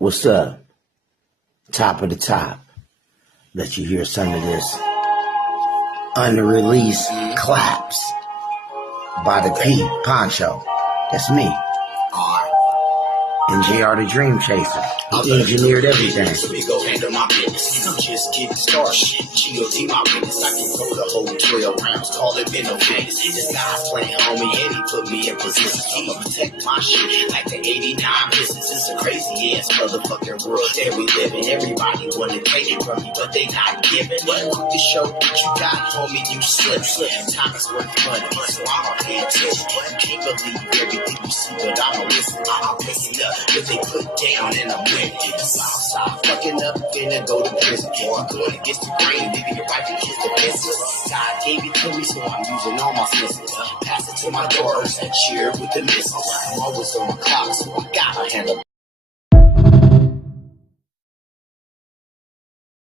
What's up? Top of the top. Let you hear some of this unreleased claps by the P Poncho. That's me. And JR the Dream Chaser. He engineered everything. Go handle my business. I'm just getting started. G.O.D. my witness. I can go the whole 12 rounds. Call it been no famous. This guy's playing homie and he put me in position. I'ma protect my shit like the 89 business. It's a crazy ass motherfucking world that we live in. Everybody wanna take it from me, but they not giving. But quick to show what you got, homie, you slip. Time is worth money, so I'm out here too. Can't believe everything you see, but I'm a listen. I'm picking up. If they put down and I'm winning, outside fucking up, finna go to prison. Or I'm going against the grain, leaving your right to kiss the fences. God gave it to me, so I'm using all my senses. Pass it to my daughters and cheer with the misses. I'm always on the clock, so I gotta handle